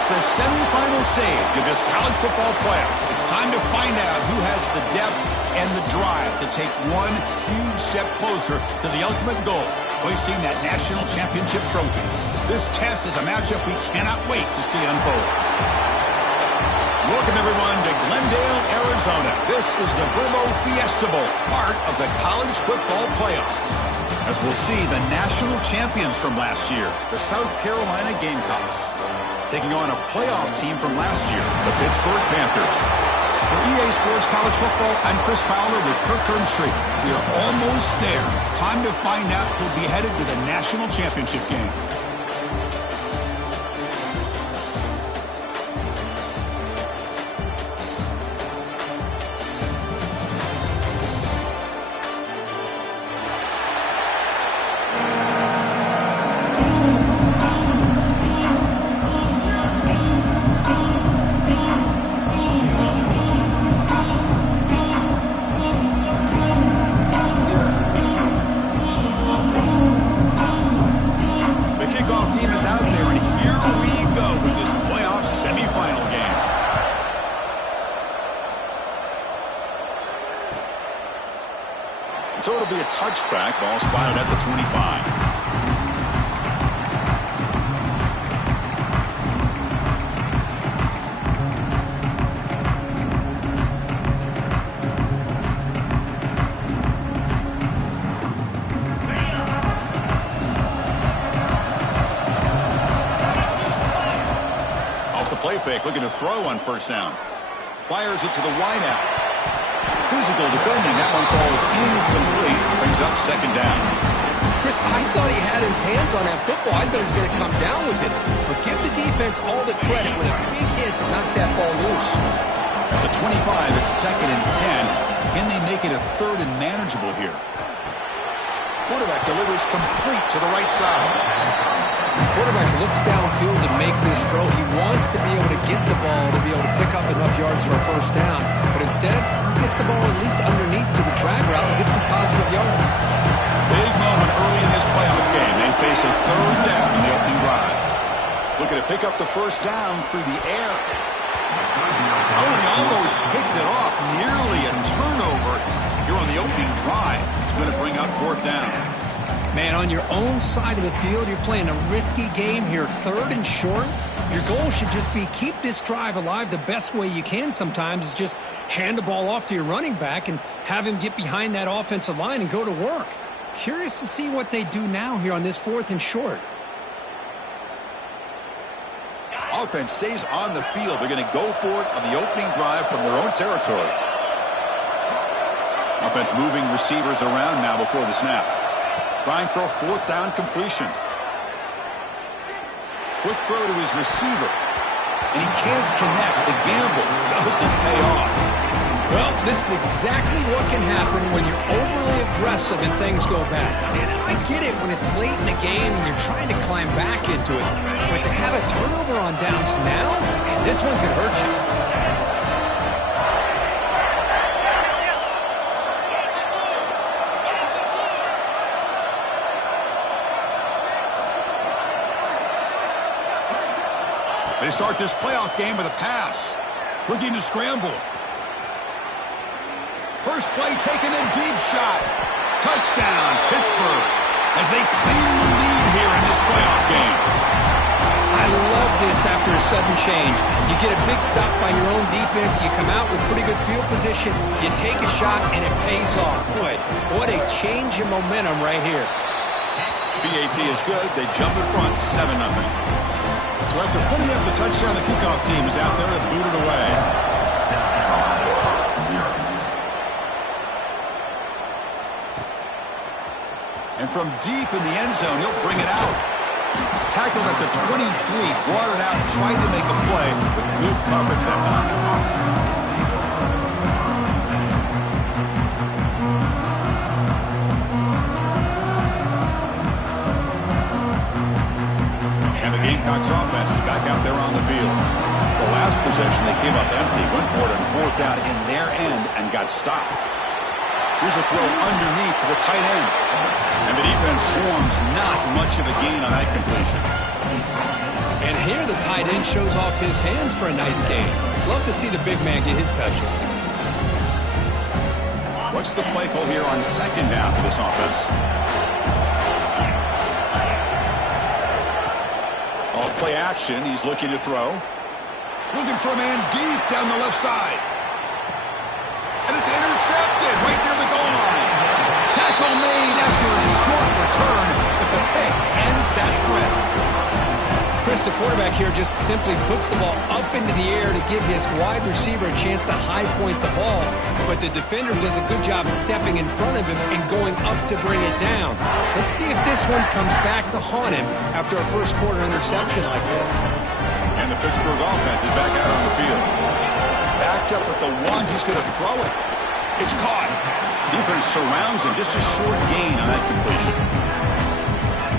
It's the semifinal stage of this college football playoff. It's time to find out who has the depth and the drive to take one huge step closer to the ultimate goal, hoisting that national championship trophy. This test is a matchup we cannot wait to see unfold. Welcome, everyone, to Glendale, Arizona. This is the Brimo Fiesta Bowl, part of the college football playoff. As we'll see the national champions from last year, the South Carolina Gamecocks, taking on a playoff team from last year, the Pittsburgh Panthers. For EA Sports College Football, I'm Chris Fowler with Kirk Street. We are almost there. Time to find out who'll be headed to the national championship game. So it'll be a touchback, ball spotted at the 25. Off the play fake, looking to throw on first down. Fires it to the wideout. Physical defending. That one falls incomplete. Brings up second down. Chris, I thought he had his hands on that football. I thought he was going to come down with it. But give the defense all the credit with a big hit to knock that ball loose. At the 25, it's 2nd and 10. Can they make it a 3rd and manageable here? Quarterback delivers complete to the right side. The quarterback looks downfield to make this throw. He wants to be able to get the ball to be able to pick up enough yards for a first down. But instead, he gets the ball at least underneath to the drag route and gets some positive yards. Big moment early in this playoff game. They face a 3rd down in the opening drive. Looking to pick up the first down through the air. Oh, he almost picked it off. Nearly a turnover here on the opening drive. It's going to bring up 4th down. Man, on your own side of the field, you're playing a risky game here. 3rd and short. Your goal should just be keep this drive alive the best way you can sometimes is just hand the ball off to your running back and have him get behind that offensive line and go to work. Curious to see what they do now here on this 4th and short. Offense stays on the field. They're going to go for it on the opening drive from their own territory. Offense moving receivers around now before the snap. Trying for a 4th down completion. Quick throw to his receiver. And he can't connect. The gamble doesn't pay off. Well, this is exactly what can happen when you're overly aggressive and things go bad. And I get it when it's late in the game and you're trying to climb back into it. But to have a turnover on downs now, man, this one could hurt you. They start this playoff game with a pass. Looking to scramble. First play taken, a deep shot. Touchdown, Pittsburgh, as they claim the lead here in this playoff game. I love this after a sudden change. You get a big stop by your own defense. You come out with pretty good field position. You take a shot, and it pays off. Boy, what a change in momentum right here. BAT is good. They jump in front, 7-0. So after putting up the touchdown, the kickoff team is out there and booted away. And from deep in the end zone, he'll bring it out. Tackled at the 23, brought it out, tried to make a play, but good coverage that time. And the Gamecocks offense is back out there on the field. The last possession they came up empty, went for it on 4th down in their end and got stopped. Here's a throw underneath to the tight end. And the defense swarms, not much of a gain on that completion. And here the tight end shows off his hands for a nice gain. Love to see the big man get his touches. What's the play call here on second down for this offense? Off play action, he's looking to throw. Looking for a man deep down the left side. And it's intercepted right near the goal line. Tackle made after a short return, but the pick ends that threat. Chris, the quarterback here just simply puts the ball up into the air to give his wide receiver a chance to high point the ball, but the defender does a good job of stepping in front of him and going up to bring it down. Let's see if this one comes back to haunt him after a first quarter interception like this. And the Pittsburgh offense is back out on the field. Backed up with the one, he's going to throw it. It's caught. Defense surrounds him, just a short gain on that completion.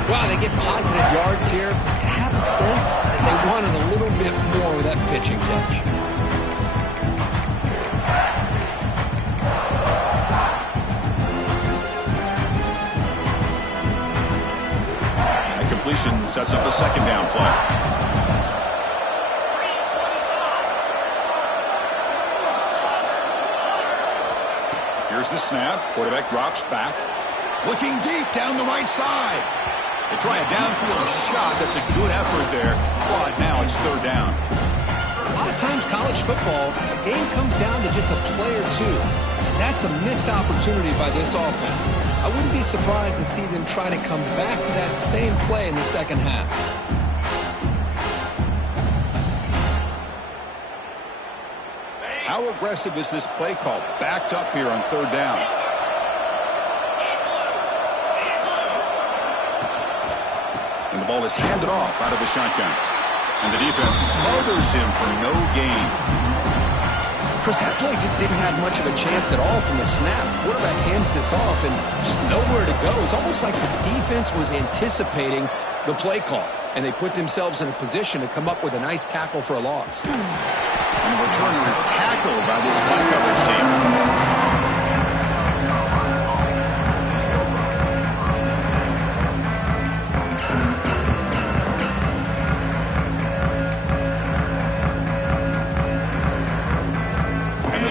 Wow, they get positive yards here. I have a sense that they wanted a little bit more with that pitching catch. That completion sets up a second down play. Here's the snap. Quarterback drops back. Looking deep down the right side. They try a downfield shot. That's a good effort there. But now it's third down. A lot of times college football, the game comes down to just a play or two. And that's a missed opportunity by this offense. I wouldn't be surprised to see them try to come back to that same play in the second half. How aggressive is this play call? Backed up here on third down. And the ball is handed off out of the shotgun. And the defense smothers him for no gain. Chris, that play just didn't have much of a chance at all from the snap. Quarterback hands this off and just nowhere to go. It's almost like the defense was anticipating the play call, and they put themselves in a position to come up with a nice tackle for a loss. And the returner is tackled by this punt coverage team.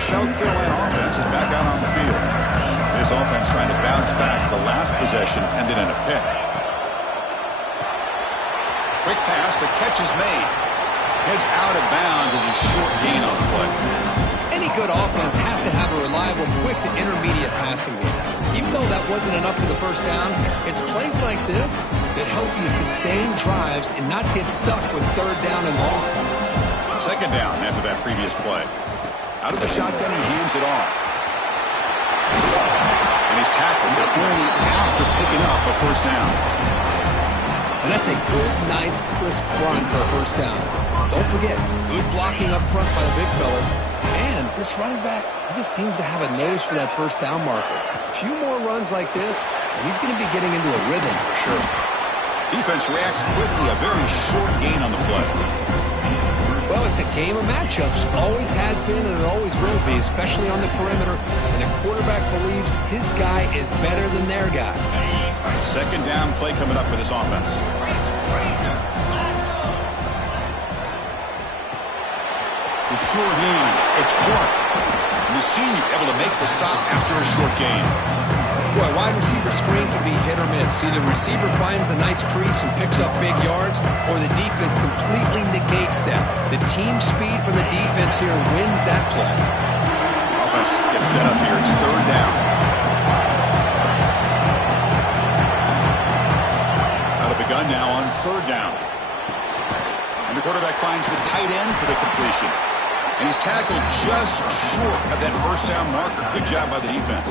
South Carolina offense is back out on the field. This offense trying to bounce back the last possession, ended in a pick. Quick pass, the catch is made. Heads out of bounds as a short gain on the play. Any good offense has to have a reliable, quick to intermediate passing game. Even though that wasn't enough for the first down, it's plays like this that help you sustain drives and not get stuck with third down and long. Second down after that previous play. Out of the shotgun, he hands it off. And he's tackled, but only after picking up a first down. And that's a good, nice, crisp run for a first down. Don't forget, good blocking up front by the big fellas. And this running back, he just seems to have a nose for that first down marker. A few more runs like this, and he's going to be getting into a rhythm for sure. Defense reacts quickly, a very short gain on the play. Well, it's a game of matchups. Always has been and it always will be, especially on the perimeter. And the quarterback believes his guy is better than their guy. All right, second down play coming up for this offense. The sure hands. It's Clark. And the senior able to make the stop after a short gain. Boy, wide receiver screen can be hit or miss. Either receiver finds a nice crease and picks up big yards, or the defense completely negates that. The team speed from the defense here wins that play. Offense gets set up here. It's third down. Out of the gun now on third down. And the quarterback finds the tight end for the completion. And he's tackled just short of that first down marker. Good job by the defense.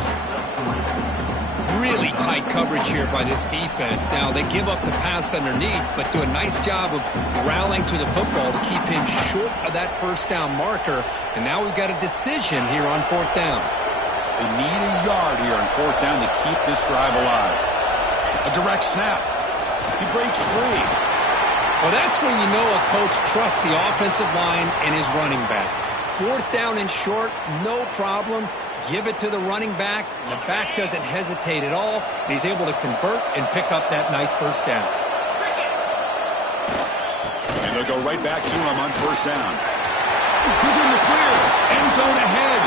Really tight coverage here by this defense. Now, they give up the pass underneath, but do a nice job of rallying to the football to keep him short of that first down marker. And now we've got a decision here on fourth down. They need a yard here on fourth down to keep this drive alive. A direct snap. He breaks free. Well, that's when you know a coach trusts the offensive line and his running back. Fourth down and short, no problem. give it to the running back, and the back doesn't hesitate at all, and he's able to convert and pick up that nice first down. And they'll go right back to him on first down. He's in the clear. End zone ahead.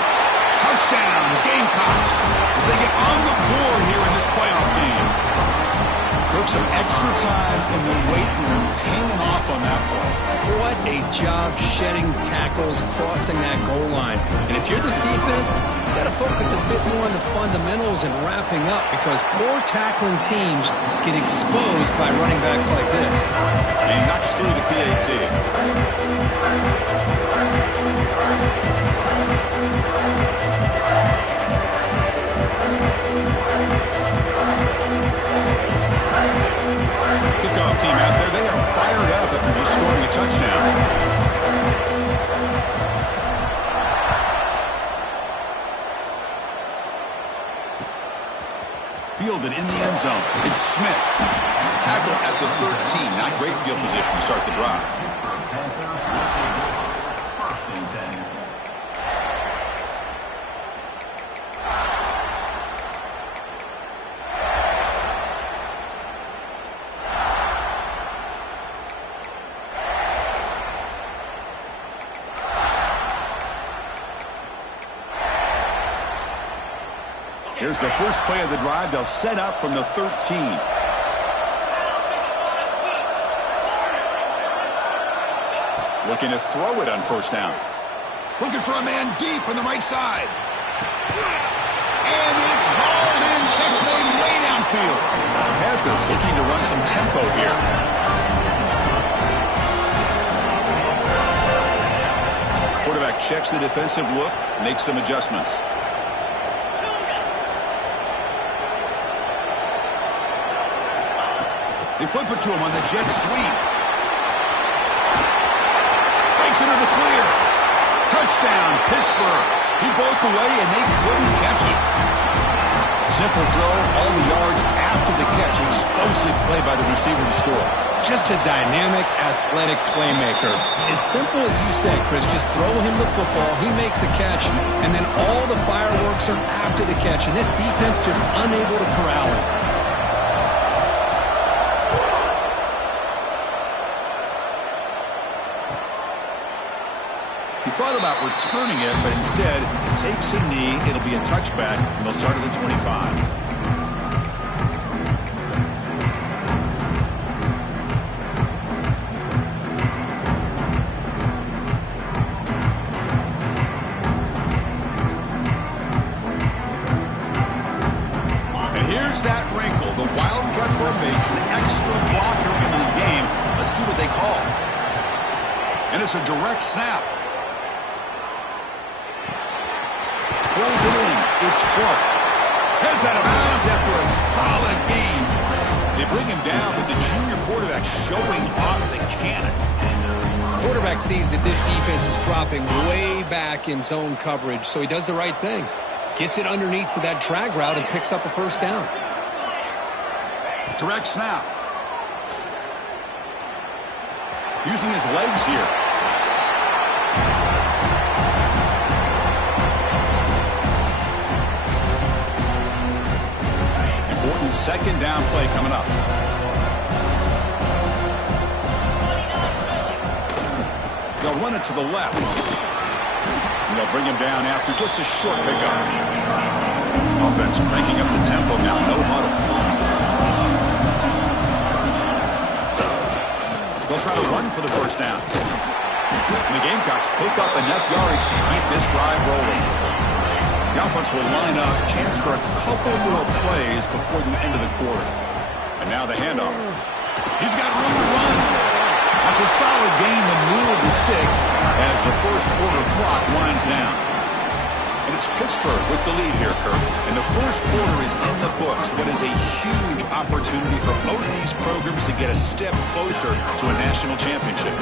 Touchdown, Gamecocks, as they get on the board here in this playoff game. Took some extra time in the weight room paying off on that play. What a job shedding tackles, crossing that goal line. And if you're this defense, you got to focus a bit more on the fundamentals and wrapping up, because poor tackling teams get exposed by running backs like this. And he knocks through the PAT. Kickoff team out there, they are fired up after just scoring a touchdown. Fielded in the end zone. It's Smith. Tackle at the 13. Not great field position to start the drive. Here's the first play of the drive. They'll set up from the 13. Looking to throw it on first down. Looking for a man deep on the right side. And it's hauled in. Catch made way downfield. Panthers looking to run some tempo here. Quarterback checks the defensive look, makes some adjustments. They flip it to him on the jet sweep. Breaks into the clear. Touchdown, Pittsburgh. He broke away, and they couldn't catch it. Simple throw, all the yards after the catch. Explosive play by the receiver to score. Just a dynamic, athletic playmaker. As simple as you said, Chris, just throw him the football, he makes a catch, and then all the fireworks are after the catch. And this defense just unable to corral him. He thought about returning it, but instead takes a knee. It'll be a touchback, and they'll start at the 25. And here's that wrinkle, the wildcat formation, extra blocker in the game. Let's see what they call. And it's a direct snap. Pulls it in. It's Clark. Heads out of bounds after a solid game. They bring him down, but the junior quarterback showing off the cannon. Quarterback sees that this defense is dropping way back in zone coverage, so he does the right thing. Gets it underneath to that drag route and picks up a first down. Direct snap. Using his legs here. Second down play coming up. They'll run it to the left. And they'll bring him down after just a short pickup. Offense cranking up the tempo now. No huddle. They'll try to run for the first down. And the Gamecocks pick up enough yardage to keep this drive rolling. The offense will line up, chance for a couple more plays before the end of the quarter. And now the handoff. He's got room to run. That's a solid gain to move the sticks as the first quarter clock winds down. And it's Pittsburgh with the lead here, Kirk. And the first quarter is in the books. What is a huge opportunity for both these programs to get a step closer to a national championship.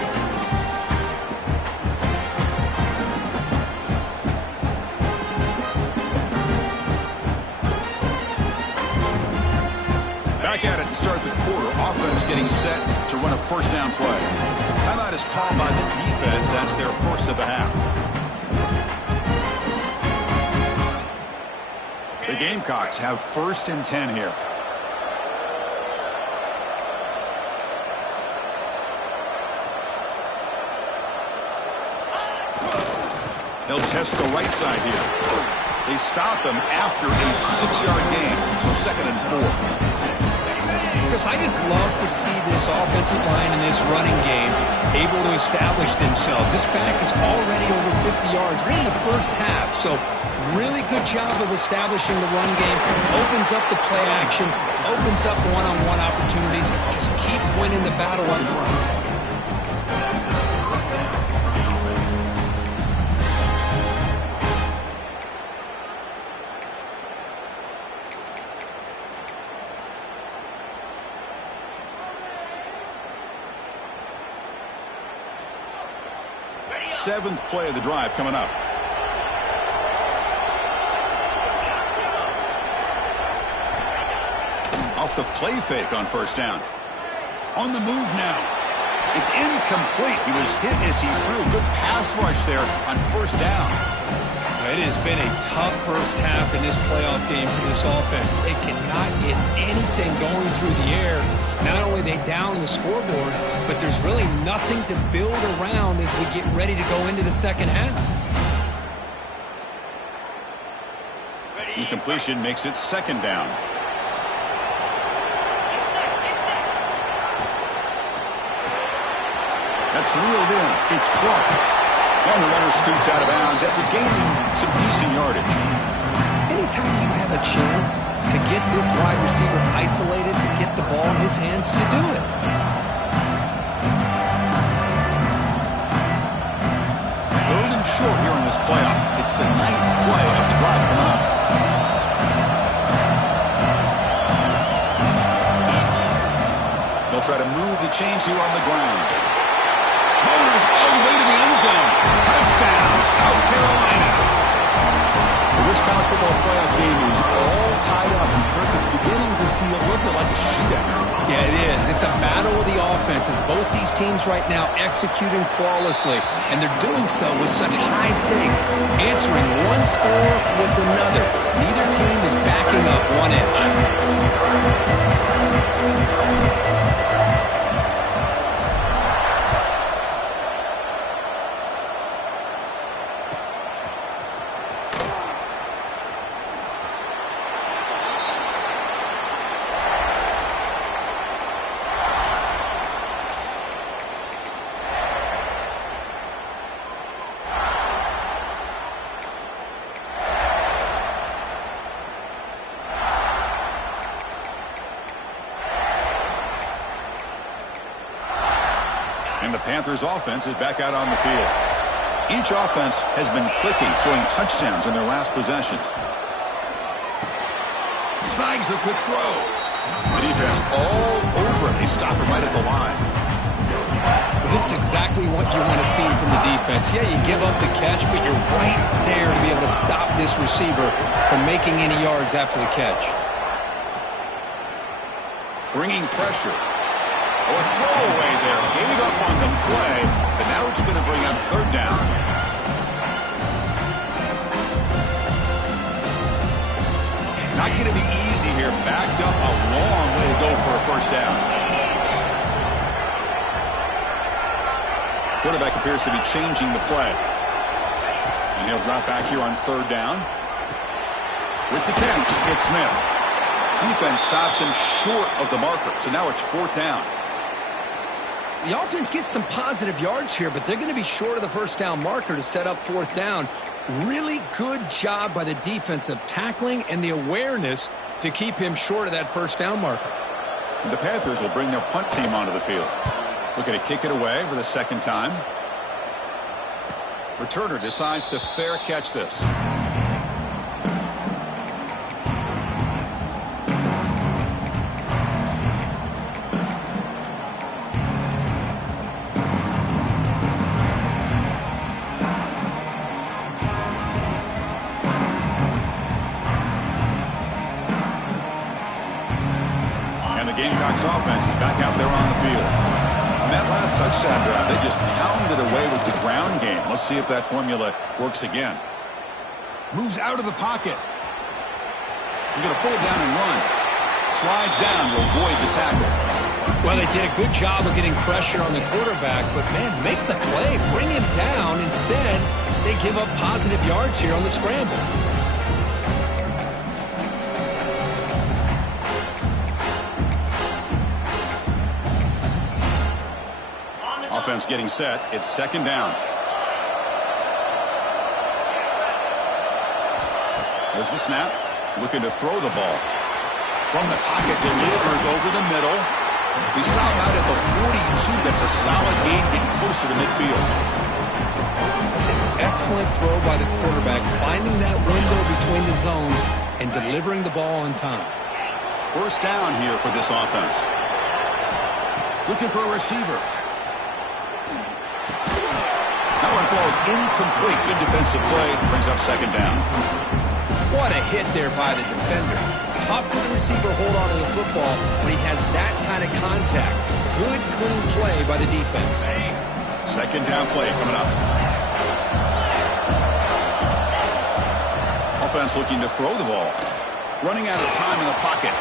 Back at it to start the quarter. Offense getting set to run a first down play. Timeout is called by the defense. That's their first of the half. The Gamecocks have 1st and 10 here. They'll test the right side here. They stop him after a 6-yard gain, so 2nd and 4. Because I just love to see this offensive line and this running game able to establish themselves. This back is already over 50 yards. We're in the first half, so really good job of establishing the run game. Opens up the play action, opens up one-on-one opportunities. Just keep winning the battle up front. Seventh play of the drive coming up. Off the play fake on 1st down. On the move now. It's incomplete. He was hit as he threw. Good pass rush there on 1st down. It has been a tough first half in this playoff game for this offense. They cannot get anything going through the air. Not only are they down the scoreboard, but there's really nothing to build around as we get ready to go into the second half. Incompletion makes it 2nd down. That's reeled in. It's Clark. And the runner scoots out of bounds after gaining some decent yardage. Anytime you have a chance to get this wide receiver isolated, to get the ball in his hands, you do it. 3rd and short here in this playoff. It's the 9th play of the drive coming up. They'll try to move the chains here on the ground. Motors all the way to the end zone. Touchdown, South Carolina. Well, this college football playoff game is all tied up. And Kirk, it's beginning to feel a little bit like a shootout. Yeah, it is. It's a battle of the offenses. Both these teams right now executing flawlessly, and they're doing so with such high stakes, answering one score with another. Neither team is backing up 1 inch. And the Panthers offense is back out on the field. Each offense has been clicking, scoring touchdowns in their last possessions. Snags the quick throw. The defense all over. They stop it right at the line. Well, this is exactly what you want to see from the defense. Yeah, you give up the catch, but you're right there to be able to stop this receiver from making any yards after the catch. Bringing pressure. A throwaway there. Gave up on the play, but now it's going to bring up 3rd down. Not going to be easy here. Backed up a long way to go for a 1st down. Quarterback appears to be changing the play. And he'll drop back here on 3rd down. With the catch, it's Smith. Defense stops him short of the marker, so now it's 4th down. The offense gets some positive yards here, but they're going to be short of the 1st down marker to set up 4th down. Really good job by the defense of tackling and the awareness to keep him short of that 1st down marker. The Panthers will bring their punt team onto the field. Looking to kick it away for the 2nd time. Returner decides to fair catch this. Gamecocks offense is back out there on the field. On that last touchdown drive, they just pounded away with the ground game. Let's see if that formula works again. Moves out of the pocket. He's going to pull it down and run. Slides down to avoid the tackle. Well, they did a good job of getting pressure on the quarterback, but, man, make the play. Bring him down. Instead, they give up positive yards here on the scramble. Offense getting set. It's second down. There's the snap. Looking to throw the ball. From the pocket, delivers over the middle. He stopped out at the 42. That's a solid gain, getting closer to midfield. It's an excellent throw by the quarterback, finding that window between the zones and delivering the ball on time. First down here for this offense. Looking for a receiver. That one falls incomplete. Good defensive play. Brings up second down. What a hit there by the defender. Tough for the receiver to hold on to the football when he has that kind of contact. Good, clean play by the defense. Second down play coming up. Offense looking to throw the ball. Running out of time in the pocket.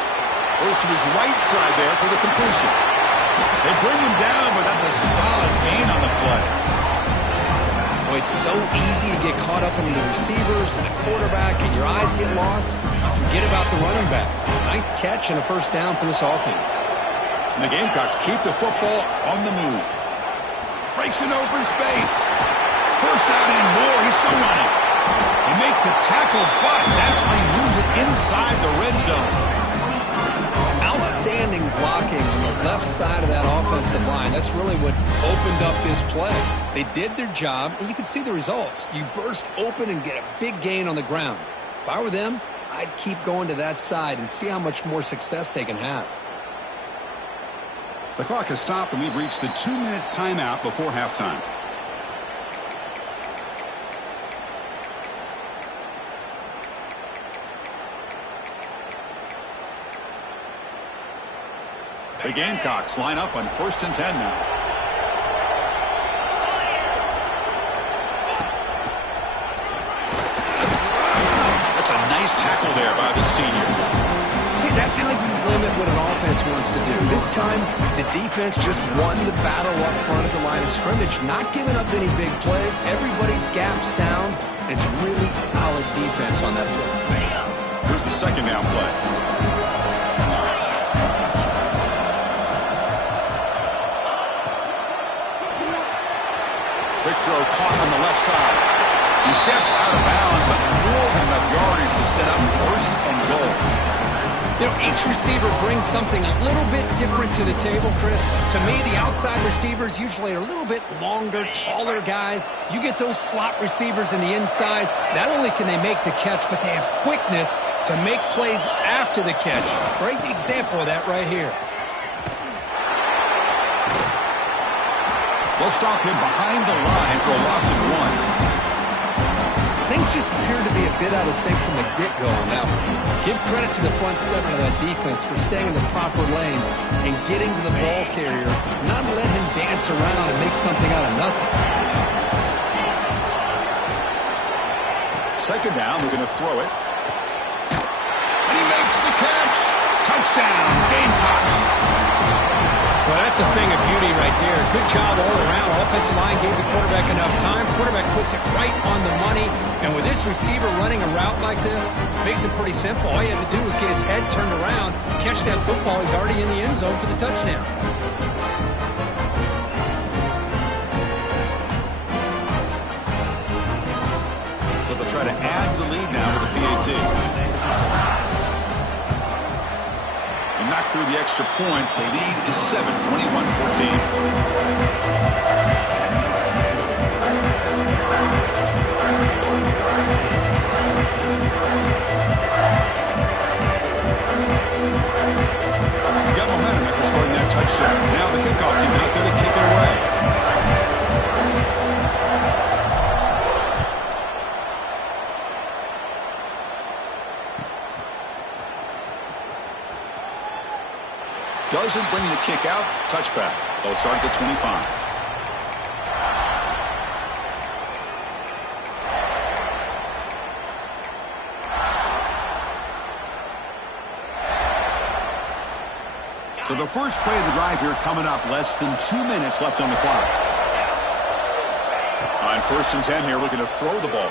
Goes to his right side there for the completion. They bring him down, but that's a solid gain on the play. Well, it's so easy to get caught up in the receivers and the quarterback, and your eyes get lost. You forget about the running back. Nice catch and a first down for this offense. And the Gamecocks keep the football on the move. Breaks an open space. First down and more. He's still running. They make the tackle, but that play moves it inside the red zone. Outstanding blocking on the left side of that offensive line. That's really what opened up this play. They did their job, and you can see the results. You burst open and get a big gain on the ground. If I were them, I'd keep going to that side and see how much more success they can have. The clock has stopped, and we've reached the 2-minute timeout before halftime. The Gamecocks line up on 1st and 10 now. That's a nice tackle there by the senior. See, that's how you limit what an offense wants to do. This time, the defense just won the battle up front of the line of scrimmage, not giving up any big plays. Everybody's gap sound. It's really solid defense on that play. Here's the second down play. Big throw caught on the left side. He steps out of bounds, but more than enough yardage to set up first and goal. You know, each receiver brings something a little bit different to the table, Chris. To me, the outside receivers usually are a little bit longer, taller guys. You get those slot receivers in the inside. Not only can they make the catch, but they have quickness to make plays after the catch. Great example of that right here. They'll stop him behind the line for a loss of 1. Things just appear to be a bit out of sync from the get-go on that one. Give credit to the front seven of that defense for staying in the proper lanes and getting to the ball carrier, not let him dance around and make something out of nothing. Second down, we're going to throw it. And he makes the catch. Touchdown, Gamecocks. Well, that's a thing of beauty right there. Good job all around. Offensive line gave the quarterback enough time. Quarterback puts it right on the money. And with this receiver running a route like this, makes it pretty simple. All you have to do is get his head turned around, catch that football. He's already in the end zone for the touchdown. So they'll try to add to the lead now with the PAT. And knock through the extra point. The lead is 7, 21-14. Got momentum after scoring that touchdown. Now the kickoff team out there to kick it away. Doesn't bring the kick out. Touchback. They'll start at the 25. So the first play of the drive here coming up, less than 2 minutes left on the clock. On 1st and 10 here, looking to throw the ball.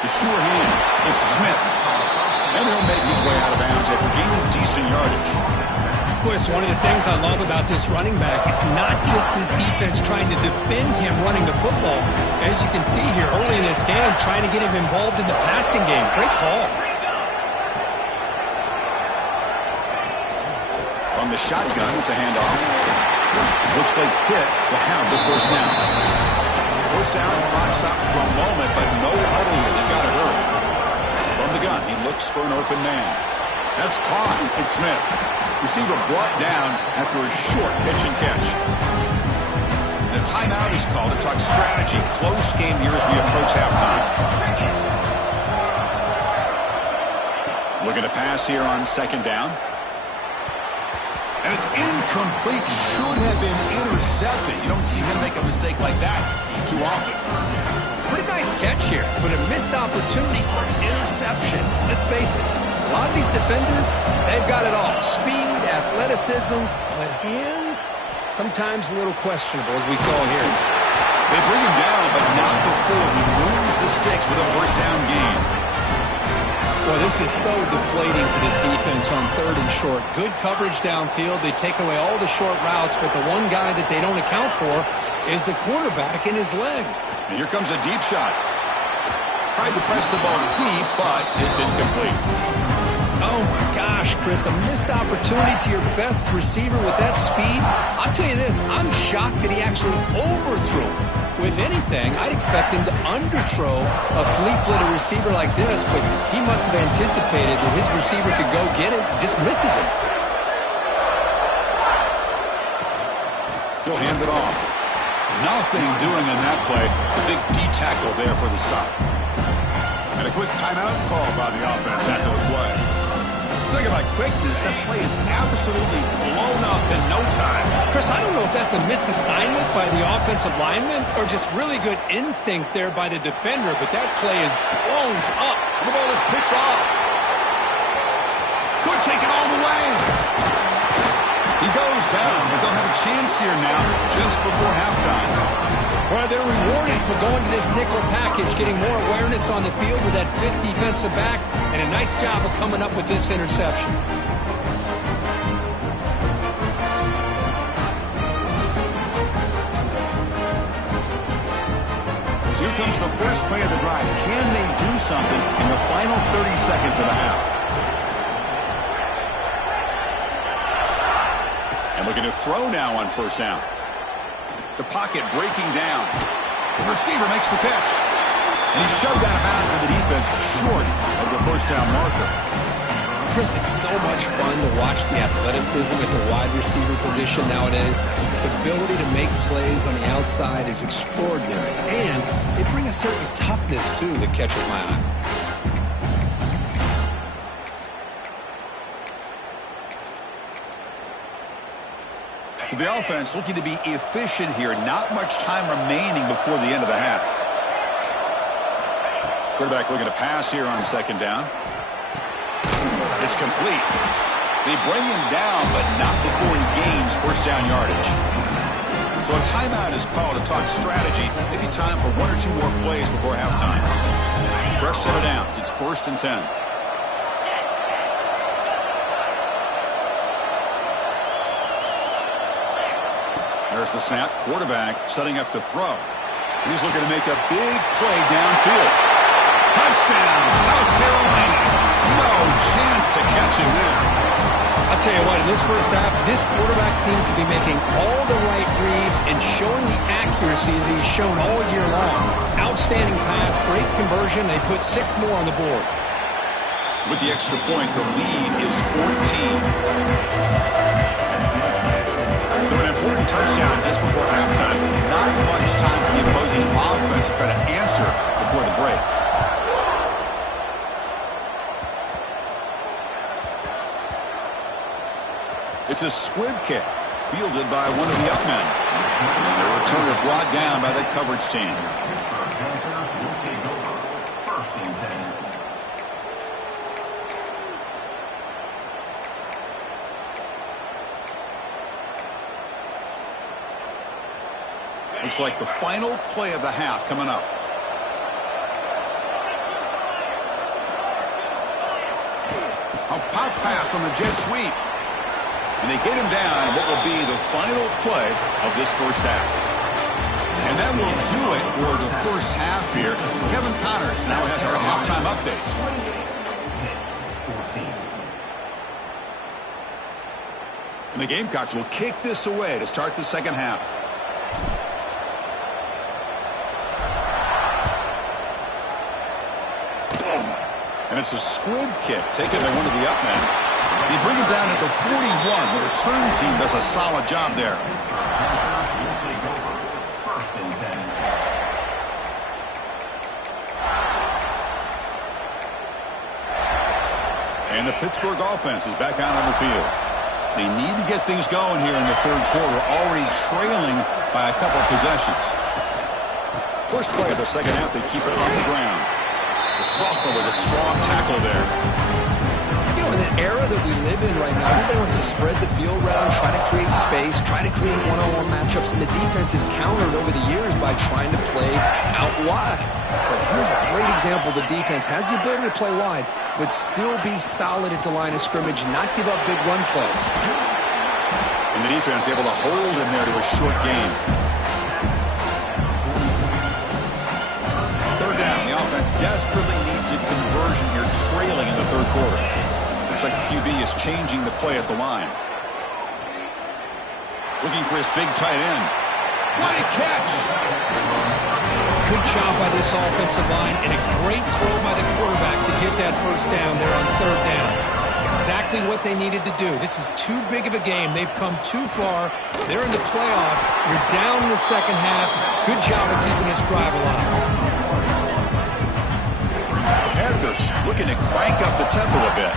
The sure hands. It's Smith. And he'll make his way out of bounds after gaining decent yardage. Chris, one of the things I love about this running back, it's not just this defense trying to defend him running the football. As you can see here early in this game, trying to get him involved in the passing game. Great call. On the shotgun, it's a handoff. Looks like Pitt will have the first down. First down, clock stops for a moment, but no huddle here. They've got to hurry. From the gun, he looks for an open man. That's caught. It's Smith. Receiver brought down after a short pitch and catch. The timeout is called to talk strategy. Close game here as we approach halftime. Looking to pass here on 2nd down. And it's incomplete. Should have been intercepted. You don't see him make a mistake like that too often. Pretty nice catch here, but a missed opportunity for an interception. Let's face it, a lot of these defenders, they've got it all. Speed, athleticism, but hands, sometimes a little questionable, as we saw here. They bring him down, but not before he moves the sticks with a first down gain. Well, this is so deflating for this defense on 3rd and short. Good coverage downfield. They take away all the short routes, but the one guy that they don't account for is the quarterback in his legs. And here comes a deep shot. Tried to press the ball deep, but it's incomplete. Oh, my gosh, Chris, a missed opportunity to your best receiver with that speed. I'll tell you this, I'm shocked that he actually overthrew. If anything, I'd expect him to underthrow a fleet-footed receiver like this, but he must have anticipated that his receiver could go get it and just misses him. He'll hand it off. Nothing doing on that play. A big D-tackle there for the stop. And a quick timeout call by the offense after the play. Talking about quickness, that play is absolutely blown up in no time. Chris, I don't know if that's a misassignment by the offensive lineman or just really good instincts there by the defender, but that play is blown up. The ball is picked off. Could take it all the way. He goes down, but they'll have a chance here now just before halftime. Well, they're rewarded for going to this nickel package, getting more awareness on the field with that 5th defensive back, and a nice job of coming up with this interception. So here comes the first play of the drive. Can they do something in the final 30 seconds of the half? And looking to throw now on 1st down. The pocket breaking down. The receiver makes the pitch. And he's shoved out of bounds with the defense short of the first down marker. Chris, it's so much fun to watch the athleticism at the wide receiver position nowadays. The ability to make plays on the outside is extraordinary. And they bring a certain toughness, too, that catches my eye. So the offense looking to be efficient here. Not much time remaining before the end of the half. Quarterback looking to pass here on 2nd down. It's complete. They bring him down, but not before he gains first down yardage. So a timeout is called to talk strategy. Maybe time for 1 or 2 more plays before halftime. Fresh set of downs. It's 1st and 10. There's the snap. Quarterback setting up to throw. He's looking to make a big play downfield. Touchdown, South Carolina. No chance to catch him there. I'll tell you what, in this first half, this quarterback seems to be making all the right reads and showing the accuracy that he's shown all year long. Outstanding pass, great conversion. They put 6 more on the board. With the extra point, the lead is 14. So an important touchdown just before halftime. Not much time for the opposing offense to try to answer before the break. It's a squib kick fielded by one of the up men. The returner brought down by the coverage team. Looks like the final play of the half coming up. A pop pass on the jet sweep. And they get him down in what will be the final play of this first half. And that will do it for the first half here. Kevin Connors now has our halftime update. And the Gamecocks will kick this away to start the second half. And it's a squib kick taken by one of the up men. They bring him down at the 41. The return team does a solid job there. And the Pittsburgh offense is back out on the field. They need to get things going here in the third quarter, already trailing by a couple of possessions. First play of the second half, they keep it on the ground. The sophomore with a strong tackle there. You know, in the era that we live in right now, everybody wants to spread the field around, try to create space, try to create one-on-one matchups, and the defense is countered over the years by trying to play out wide. But here's a great example. The defense has the ability to play wide, but still be solid at the line of scrimmage, not give up big run plays. And the defense able to hold him there to a short gain. Third down, the offense desperately needs a conversion here, trailing in the third quarter. Looks like the QB is changing the play at the line. Looking for his big tight end. What a catch! Good job by this offensive line, and a great throw by the quarterback to get that first down there on third down. It's exactly what they needed to do. This is too big of a game. They've come too far. They're in the playoff. You're down in the second half. Good job of keeping this drive alive. The Panthers looking to crank up the tempo a bit.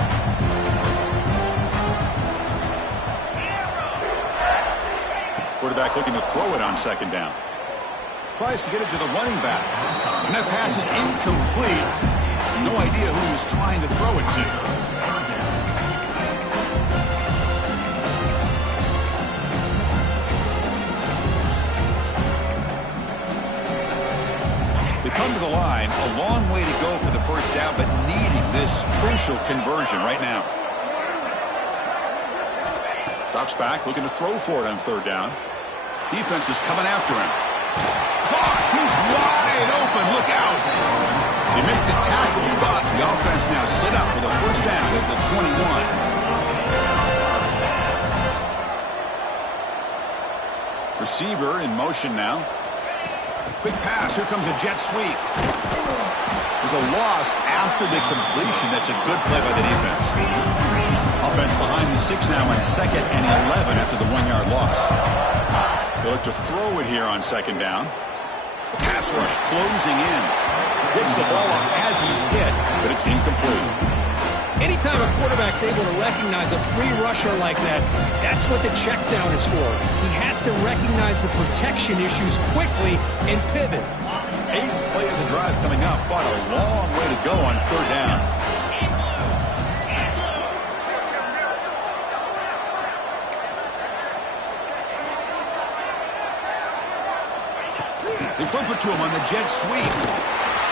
Quarterback looking to throw it on second down. Tries to get it to the running back. And that pass is incomplete. No idea who he was trying to throw it to. They come to the line, a long way to go for the first down, but needing this crucial conversion right now. Drops back, looking to throw for it on third down. Defense is coming after him. He's wide open. Look out. They make the tackle, but the offense now set up for the first down at the 21. Receiver in motion now. Quick pass. Here comes a jet sweep. There's a loss after the completion. That's a good play by the defense. Offense behind the 6 now on 2nd and 11 after the 1-yard loss. They look to throw it here on second down. The pass rush closing in. Picks the ball up as he's hit, but it's incomplete. Anytime a quarterback's able to recognize a free rusher like that, that's what the check down is for. He has to recognize the protection issues quickly and pivot. 8th play of the drive coming up, but a long way to go on third down. They flip it to him on the jet sweep.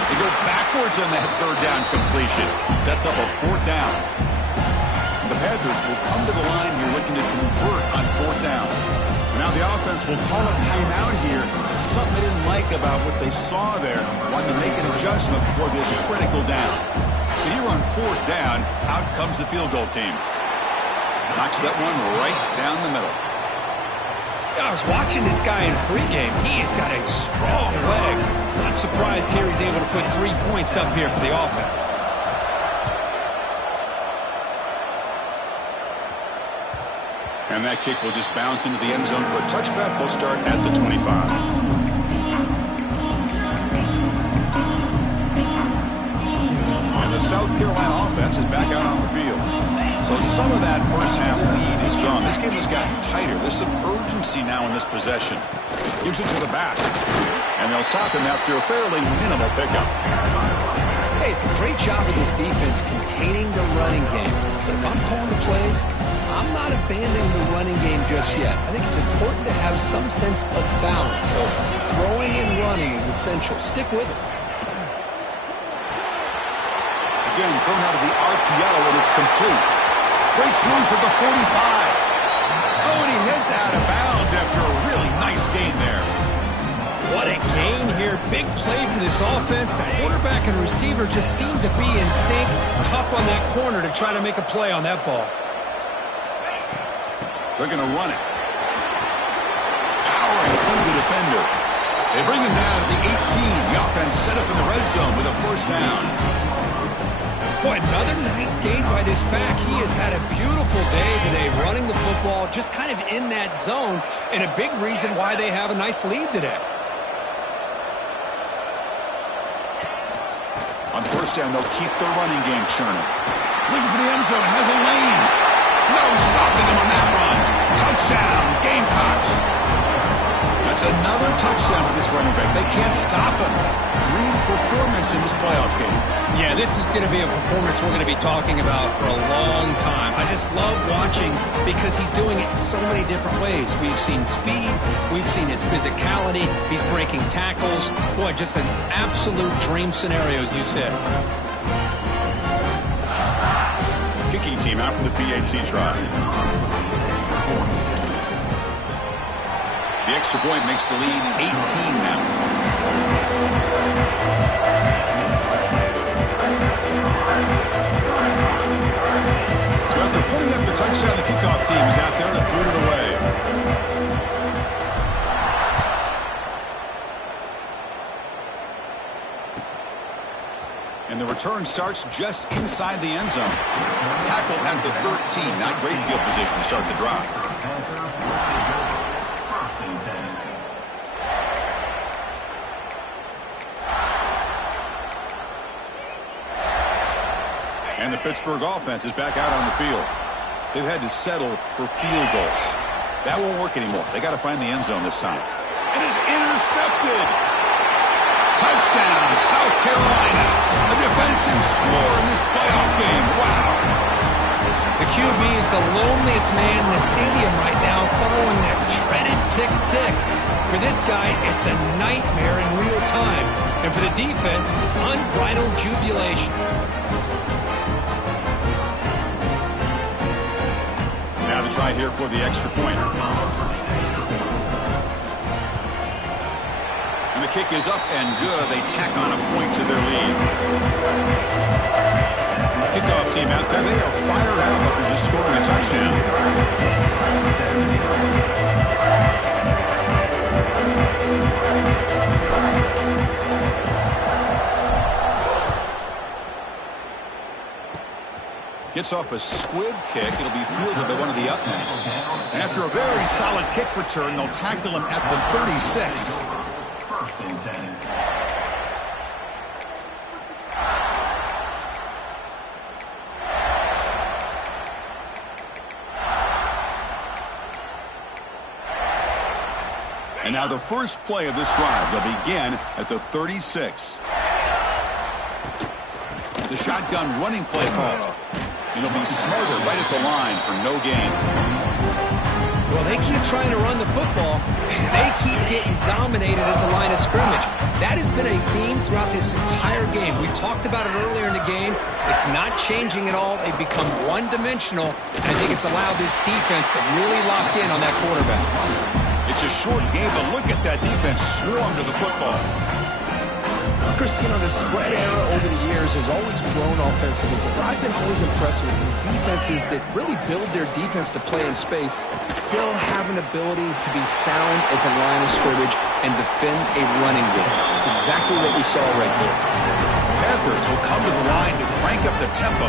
They go backwards on that third down completion. Sets up a fourth down. The Panthers will come to the line here looking to convert on fourth down. And now the offense will call a timeout here. Something they didn't like about what they saw there. Wanted to make an adjustment for this critical down. So here on fourth down, out comes the field goal team. Knocks that one right down the middle. I was watching this guy in pregame. He has got a strong leg. Not surprised here he's able to put 3 points up here for the offense. And that kick will just bounce into the end zone for a touchback. They'll start at the 25. And the South Carolina offense is back out on the field. So some of that first half lead is gone. This game has gotten tighter. There's some urgency now in this possession. Gives it to the back. And they'll stop him after a fairly minimal pickup. Hey, it's a great job of this defense containing the running game. But if I'm calling the plays, I'm not abandoning the running game just yet. I think it's important to have some sense of balance. So throwing and running is essential. Stick with it. Again, thrown out of the RPO, and it's complete. Breaks loose at the 45. Oh, and he heads out of bounds after a really nice gain there. What a gain here. Big play for this offense. The quarterback and receiver just seem to be in sync. Tough on that corner to try to make a play on that ball. They're going to run it. Powering through the defender. They bring him down at the 18. The offense set up in the red zone with a first down. Boy, another nice gain by this back. He has had a beautiful day today running the football, just kind of in that zone, and a big reason why they have a nice lead today. On first down, they'll keep their running game churning. Looking for the end zone, has a lane. No stopping him on that run. Touchdown, Gamecocks. That's another touchdown for this running back. They can't stop him. Dream performance in this playoff game. Yeah, this is going to be a performance we're going to be talking about for a long time. I just love watching because he's doing it in so many different ways. We've seen speed. We've seen his physicality. He's breaking tackles. Boy, just an absolute dream scenario, as you said. Kicking team out for the PAT try. The extra point makes the lead 18 now. So after putting up the touchdown, the kickoff team is out there to put it away. And the return starts just inside the end zone. Tackle at the 13. Not great field position to start the drive. And the Pittsburgh offense is back out on the field. They've had to settle for field goals. That won't work anymore. They got to find the end zone this time. It is intercepted. Touchdown, South Carolina. A defensive score in this playoff game. Wow. The QB is the loneliest man in the stadium right now following that dreaded pick six. For this guy, it's a nightmare in real time. And for the defense, unbridled jubilation. Now the try here for the extra point. And the kick is up and good. They tack on a point to their lead. Kickoff team out there. They are fired up after just scoring a touchdown. Gets off a squib kick. It'll be fielded by one of the up men. And after a very solid kick return, they'll tackle him at the 36. And now the first play of this drive. They'll begin at the 36. The shotgun running play call. It'll be smothered right at the line for no gain. Well, they keep trying to run the football, and they keep getting dominated at the line of scrimmage. That has been a theme throughout this entire game. We've talked about it earlier in the game. It's not changing at all. They've become one-dimensional, and I think it's allowed this defense to really lock in on that quarterback. It's a short game, but look at that defense swarm to the football. Chris, you know, the spread era over the years has always grown offensively, but I've been always impressed with defenses that really build their defense to play in space, still have an ability to be sound at the line of scrimmage and defend a running game. It's exactly what we saw right here. Panthers will come to the line to crank up the tempo.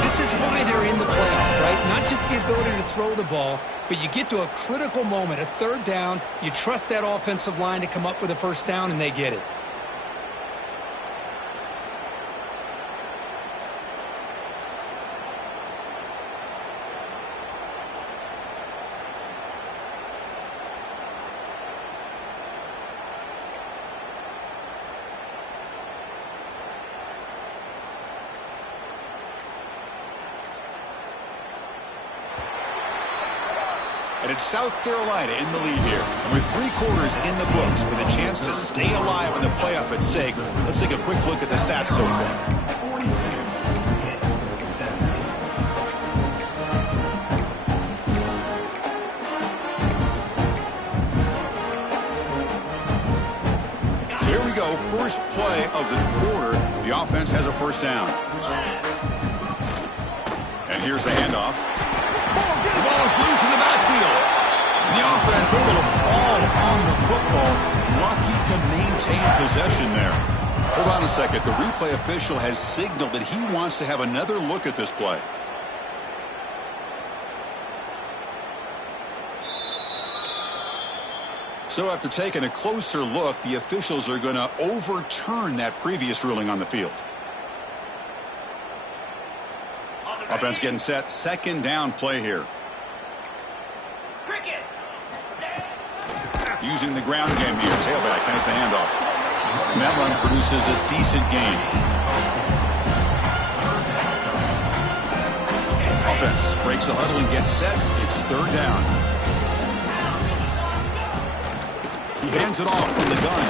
This is why they're in the playoff, right? Not just the ability to throw the ball, but you get to a critical moment, a third down, you trust that offensive line to come up with a first down, and they get it. And it's South Carolina in the lead here. And with 3 quarters in the books with a chance to stay alive in the playoff at stake, let's take a quick look at the stats so far. So here we go, first play of the quarter. The offense has a first down. And here's the handoff. The ball is loose in the backfield. The offense able to fall on the football. Lucky to maintain possession there. Hold on a second. The replay official has signaled that he wants to have another look at this play. So after taking a closer look, the officials are going to overturn that previous ruling on the field. Offense getting set. Second down play here. Using the ground game here. Tailback has the handoff. And that run produces a decent gain. Offense breaks the huddle and gets set. It's third down. He hands it off from the gun.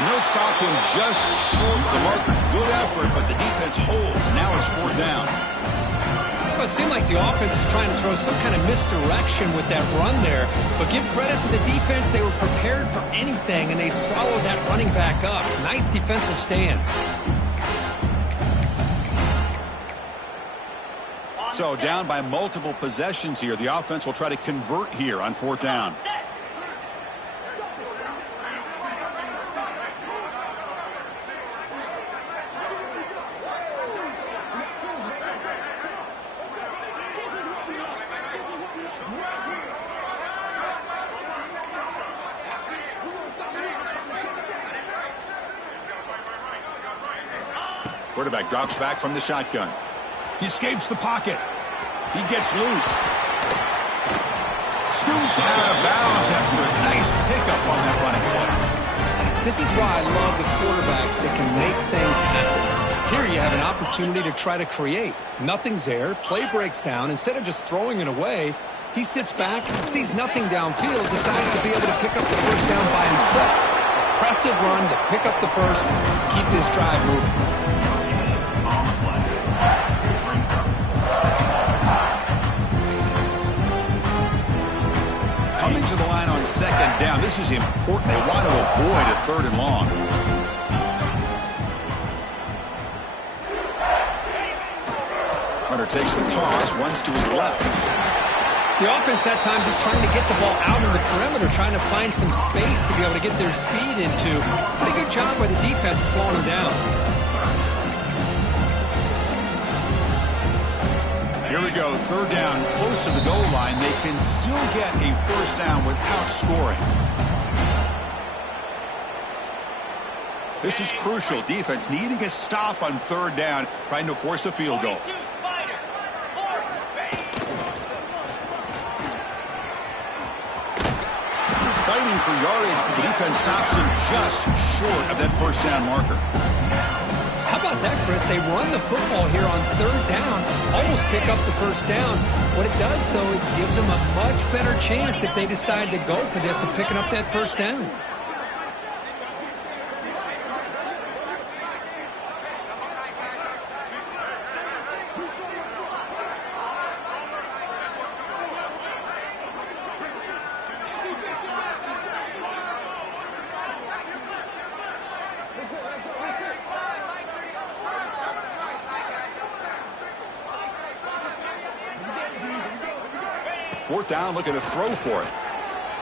And they'll stop him just short of the marker. Good effort, but the defense holds. Now it's fourth down. Well, it seemed like the offense was trying to throw some kind of misdirection with that run there. But give credit to the defense. They were prepared for anything, and they swallowed that running back up. Nice defensive stand. So down by multiple possessions here. The offense will try to convert here on fourth down. Quarterback drops back from the shotgun. He escapes the pocket. He gets loose. Scoots out of bounds after a nice pickup on that running play. This is why I love the quarterbacks that can make things happen. Here you have an opportunity to try to create. Nothing's there. Play breaks down. Instead of just throwing it away, he sits back, sees nothing downfield, decides to be able to pick up the first down by himself. Impressive run to pick up the first, keep this drive moving. Coming to the line on second down. This is important. They want to avoid a third and long. Hunter takes the toss, runs to his left. The offense that time just trying to get the ball out in the perimeter, trying to find some space to be able to get their speed into. Pretty good job by the defense slowing them down. Here we go, third down, close to the goal line. They can still get a first down without scoring. This is crucial. Defense needing a stop on third down, trying to force a field goal. Fighting for yardage, but the defense stops him just short of that first down marker. How about that, Chris? They run the football here on third down, almost pick up the first down. What it does, though, is it gives them a much better chance if they decide to go for this of picking up that first down. Fourth down, looking to throw for it.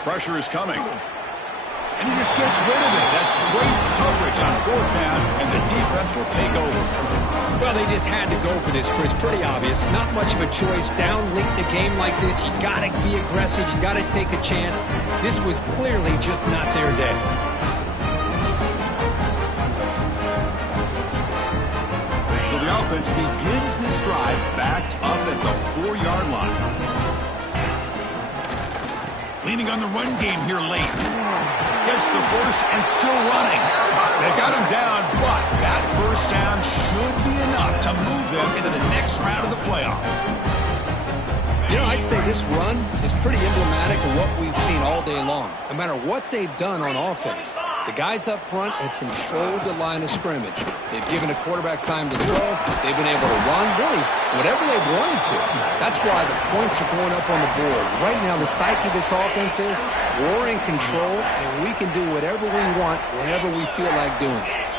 Pressure is coming. And he just gets rid of it. That's great coverage on fourth down, and the defense will take over. Well, they just had to go for this, Chris. Pretty obvious. Not much of a choice. Down late in the game like this, you got to be aggressive. You got to take a chance. This was clearly just not their day. So the offense begins this drive backed up at the 4-yard line. Leaning on the run game here late. Gets the first and still running. They got him down, but that first down should be enough to move them into the next round of the playoff. You know, I'd say this run is pretty emblematic what we've seen all day long. No matter what they've done on offense, the guys up front have controlled the line of scrimmage. They've given a quarterback time to throw. They've been able to run, really, whatever they've wanted to. That's why the points are going up on the board. Right now, the psyche of this offense is we're in control, and we can do whatever we want whenever we feel like doing it.